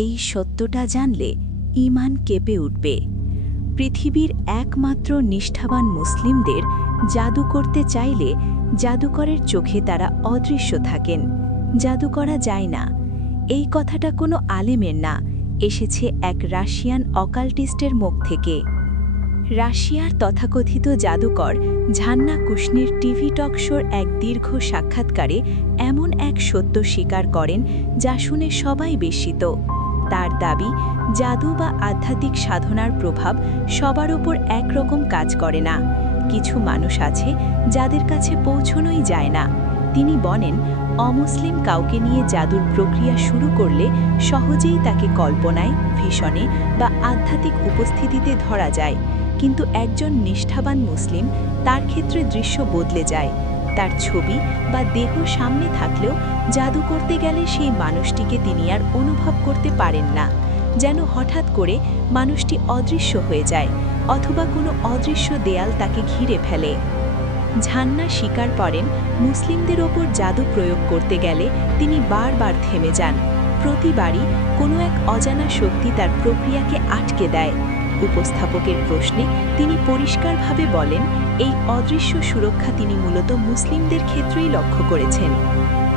এই সত্যটা জানলে ঈমান কেঁপে উঠবে। পৃথিবীর একমাত্র নিষ্ঠাবান মুসলিমদের জাদু করতে চাইলে জাদুকরের চোখে তারা অদৃশ্য থাকেন, জাদু করা যায় না। এই কথাটা কোনো আলেমের না, এসেছে এক রাশিয়ান অকাল্টিস্টের মুখ থেকে। রাশিয়ার তথাকথিত জাদুকর ঝান্না কুশনির টিভি টক শোর এক দীর্ঘ সাক্ষাৎকারে এমন এক সত্য স্বীকার করেন যা শুনে সবাই বিস্মিত। তার দাবি, জাদু বা আধ্যাত্মিক সাধনার প্রভাব সবার ওপর একরকম কাজ করে না। কিছু মানুষ আছে যাদের কাছে পৌঁছনোই যায় না। তিনি বলেন, অমুসলিম কাউকে নিয়ে জাদুর প্রক্রিয়া শুরু করলে সহজেই তাকে কল্পনায়, ভিশনে বা আধ্যাত্মিক উপস্থিতিতে ধরা যায়, কিন্তু একজন নিষ্ঠাবান মুসলিম, তার ক্ষেত্রে দৃশ্য বদলে যায়। তার ছবি বা দেহ সামনে থাকলেও জাদু করতে গেলে সেই মানুষটিকে তিনি আর অনুভব করতে পারেন না, যেন হঠাৎ করে মানুষটি অদৃশ্য হয়ে যায় অথবা কোনো অদৃশ্য দেয়াল তাকে ঘিরে ফেলে। ঝান্না স্বীকার করেন, মুসলিমদের ওপর জাদু প্রয়োগ করতে গেলে তিনি বারবার থেমে যান। প্রতিবারই কোনো এক অজানা শক্তি তার প্রক্রিয়াকে আটকে দেয়। উপস্থাপকের প্রশ্নে তিনি পরিষ্কারভাবে বলেন, এই অদৃশ্য সুরক্ষা তিনি মূলত মুসলিমদের ক্ষেত্রেই লক্ষ্য করেছেন।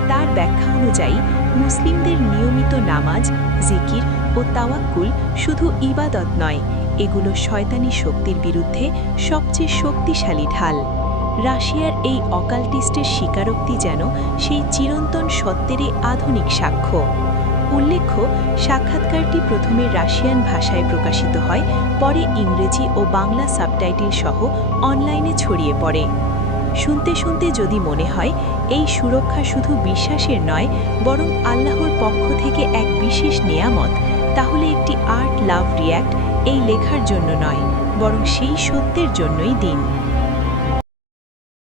তার ব্যাখ্যা অনুযায়ী মুসলিমদের নিয়মিত নামাজ, জিকির ও তাওয়াক্কুল শুধু ইবাদত নয়, এগুলো শয়তানি শক্তির বিরুদ্ধে সবচেয়ে শক্তিশালী ঢাল। রাশিয়ার এই অকাল্টিস্টের স্বীকারোক্তি যেন সেই চিরন্তন সত্যেরই আধুনিক সাক্ষ্য। উল্লেখ্য, সাক্ষাৎকারটি প্রথমে রাশিয়ান ভাষায় প্রকাশিত হয়, পরে ইংরেজি ও বাংলা সাবটাইটেল সহ অনলাইনে ছড়িয়ে পড়ে। শুনতে শুনতে যদি মনে হয় এই সুরক্ষা শুধু বিশ্বাসের নয়, বরং আল্লাহর পক্ষ থেকে এক বিশেষ নেয়ামত, তাহলে একটি আর্ট লাভ রিয়্যাক্ট এই লেখার জন্য নয়, বরং সেই সত্যের জন্যই দিন।